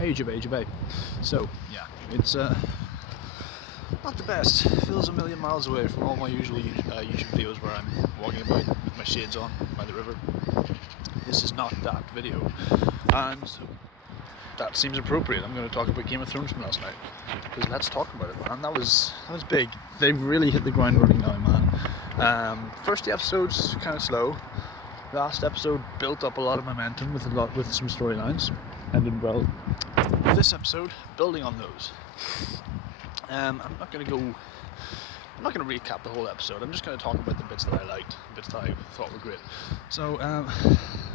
age of A. So yeah, it's not the best. It feels a million miles away from all my usual YouTube videos where I'm walking about with my shades on by the river. This is not that video, and that seems appropriate. I'm going to talk about Game of Thrones from last night, because let's talk about it, man. That was big. They've really hit the ground running now, man. First the episode's kind of slow. Last episode built up a lot of momentum with some storylines, ended well. This episode building on those. I'm not going to recap the whole episode. I'm just going to talk about the bits that I liked, bits that I thought were great. So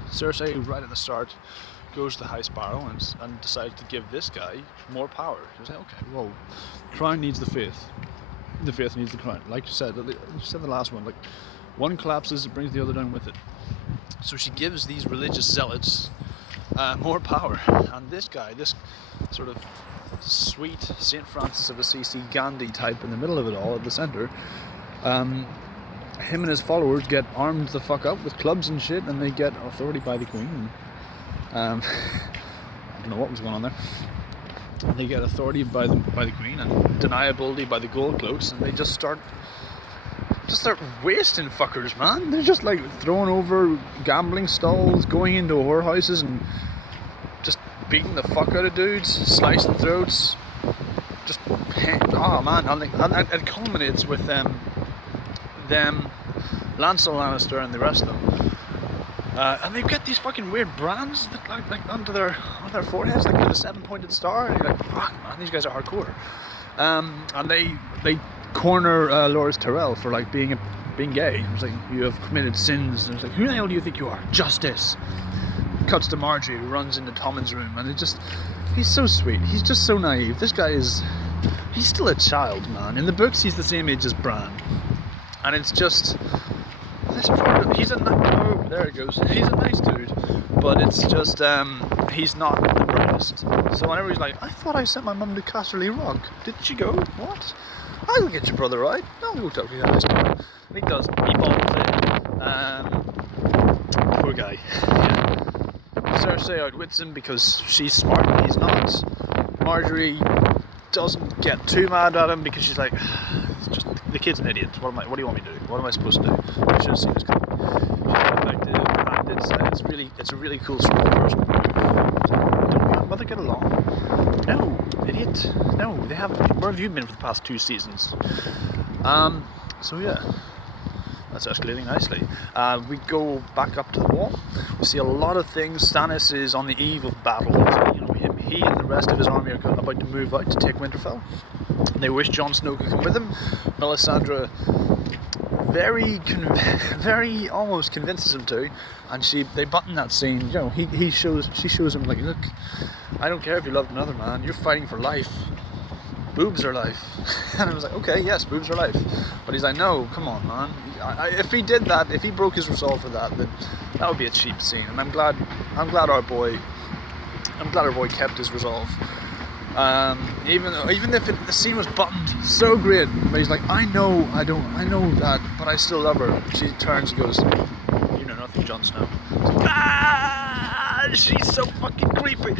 Cersei, right at the start, goes to the High Sparrow and decides to give this guy more power. She was like, okay, whoa, the crown needs the faith. The faith needs the crown. Like you said the last one, like one collapses, it brings the other down with it. So she gives these religious zealots more power, and this guy, this sort of sweet St. Francis of Assisi Gandhi type in the middle of it all, at the centre, him and his followers get armed the fuck up with clubs and shit, and they get authority by the Queen. I don't know what was going on there. They get authority by the Queen and deniability by the gold cloaks, and they just start wasting fuckers, man. They're just like throwing over gambling stalls, going into whorehouses and just beating the fuck out of dudes, slicing throats. Just, oh man, and it culminates with them, Lancel Lannister and the rest of them. And they've got these fucking weird brands that like on their foreheads, like a 7-pointed star, and you're like, fuck man, these guys are hardcore. And they corner Loras Tyrell for like being gay. It was like, you have committed sins. And it was like, who the hell do you think you are? Justice. Cuts to Marjorie, who runs into Tommen's room, and he's so sweet. He's just so naive. This guy he's still a child, man. In the books, he's the same age as Bran, and it's just he's oh, there it goes. He's a nice dude, but it's just he's not the brightest. So whenever he's like, I thought I sent my mum to Casterly Rock. Didn't she go? What? I'll get your brother right. I'll go talk to you guys. And he does. He bombs it. Poor guy. Yeah. Cersei outwits him because she's smart and he's not. Marjorie doesn't get too mad at him because she's like, the kid's an idiot. What do you want me to do? What am I supposed to do? I should have seen this coming. She's effective, and it's a really cool sort of person move. Don't you and mother get along? No, idiot. No, they haven't. Where have you been for the past 2 seasons? So yeah, that's escalating nicely. We go back up to the wall. We see a lot of things. Stannis is on the eve of battle. You know, he and the rest of his army are about to move out to take Winterfell. They wish Jon Snow could come with them. Melisandre very almost convinces him to, and they button that scene. You know, she shows him like, look, I don't care if you loved another man. You're fighting for life. Boobs are life. And I was like, okay, yes, boobs are life. But he's like, no, come on, man. If he did that, if he broke his resolve for that, then that would be a cheap scene. And I'm glad our boy kept his resolve. Even if the scene was buttoned so great, but he's like, I know that, but I still love her. She turns and goes, you know nothing, Jon Snow. She's so fucking creepy.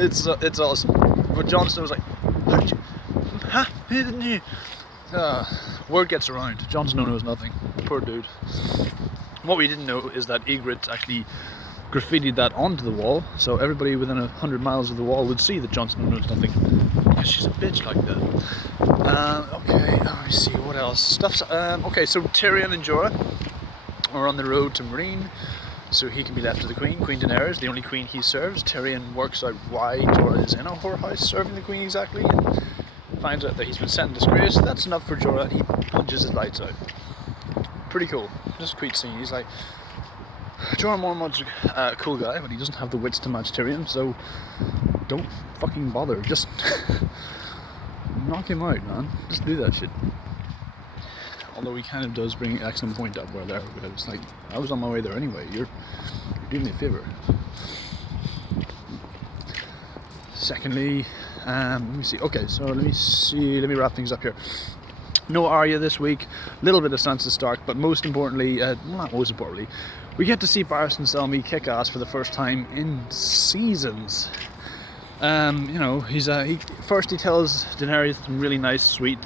It's awesome. But Jon Snow's like, word gets around. Jon Snow knows nothing. Poor dude. What we didn't know is that Ygritte actually graffitied that onto the wall, so everybody within 100 miles of the wall would see that Jon Snow knows nothing, because she's a bitch like that. Okay, let me see what else. Okay, so Tyrion and Jorah are on the road to Meereen, so he can be left to the Queen Daenerys, the only queen he serves. Tyrion works out why Jorah is in a whorehouse serving the Queen exactly, and finds out that he's been sent in disgrace. That's enough for Jorah, and he punches his lights out. Pretty cool. Just a quick scene. He's like, Jorah Mormont's a cool guy, but he doesn't have the wits to match Tyrion, so don't fucking bother. Just knock him out, man. Just do that shit. Although he kind of does bring an excellent point up where it's like, I was on my way there anyway. You're doing me a favour. Secondly, let me see. Okay, so let me wrap things up here. No Arya this week, little bit of Sansa Stark, but most importantly, not most importantly, we get to see Barristan Selmy kick ass for the first time in seasons. You know, he tells Daenerys some really nice, sweet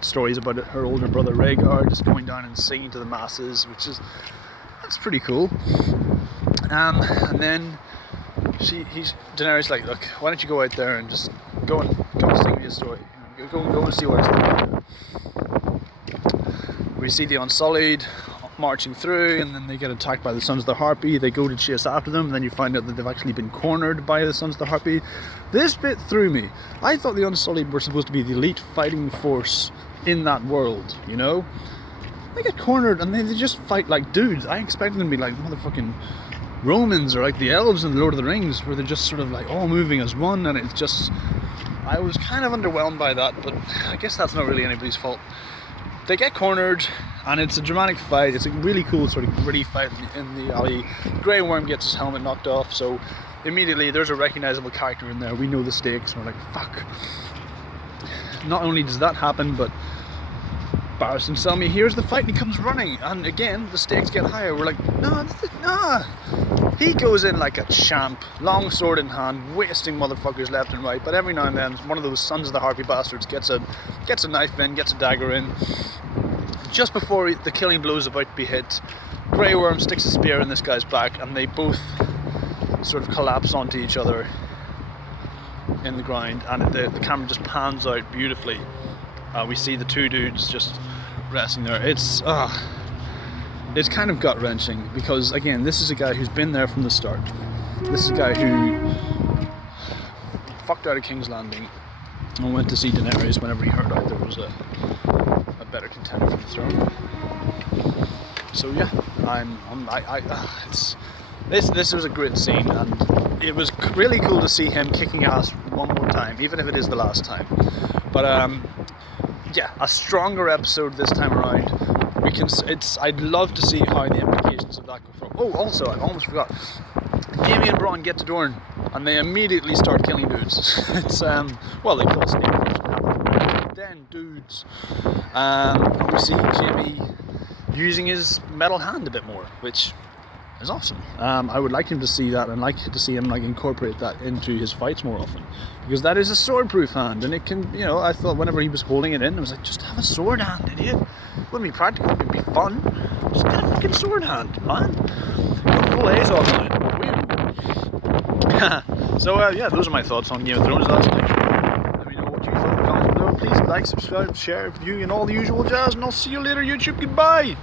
stories about her older brother Rhaegar just going down and singing to the masses, that's pretty cool. And then Daenerys like, look, why don't you go out there and just go and sing me a story, go and see what it's like. We see the Unsullied marching through, and then they get attacked by the Sons of the Harpy. They go to chase after them, and then you find out that they've actually been cornered by the Sons of the Harpy. This bit threw me. I thought the Unsullied were supposed to be the elite fighting force in that world, you know? They get cornered and they just fight like dudes. I expected them to be like motherfucking Romans or like the elves in the Lord of the Rings, where they're just sort of like all moving as one, and it's just... I was kind of underwhelmed by that, but I guess that's not really anybody's fault. They get cornered, and it's a dramatic fight. It's a really cool sort of gritty fight in the alley. Grey Worm gets his helmet knocked off, so immediately there's a recognizable character in there. We know the stakes, and we're like, fuck. Not only does that happen, but Barristan Selmy hears the fight and he comes running, and again the stakes get higher. We're like, nah. He goes in like a champ, long sword in hand, wasting motherfuckers left and right, but every now and then one of those Sons of the Harpy bastards gets a knife in, gets a dagger in. Just before the killing blow is about to be hit, Grey Worm sticks a spear in this guy's back, and they both sort of collapse onto each other in the ground, and the camera just pans out beautifully. We see the two dudes just resting there. It's kind of gut-wrenching, because again, this is a guy who's been there from the start. This is a guy who fucked out of King's Landing and went to see Daenerys whenever he heard out there was a better contender for the throne. So yeah, this was a great scene, and it was really cool to see him kicking ass one more time, even if it is the last time. But yeah, a stronger episode this time around. I'd love to see how the implications of that go from. Oh, also, I almost forgot. Jaime and Bronn get to Dorne, and they immediately start killing dudes. It's well, they kill Snake first, but then dudes. We see Jaime using his metal hand a bit more, which is awesome. I would like him to see that, and like to see him like incorporate that into his fights more often, because that is a sword-proof hand, and it can, you know, I thought whenever he was holding it in, I was like, just have a sword hand, idiot. It wouldn't be practical, it'd be fun. Just get a fucking sword hand, man. Go full A's off on it. So yeah, those are my thoughts on Game of Thrones last night. Let me know what you thought in the comments below. Please like, subscribe, share, view, and all the usual jazz, and I'll see you later, YouTube. Goodbye.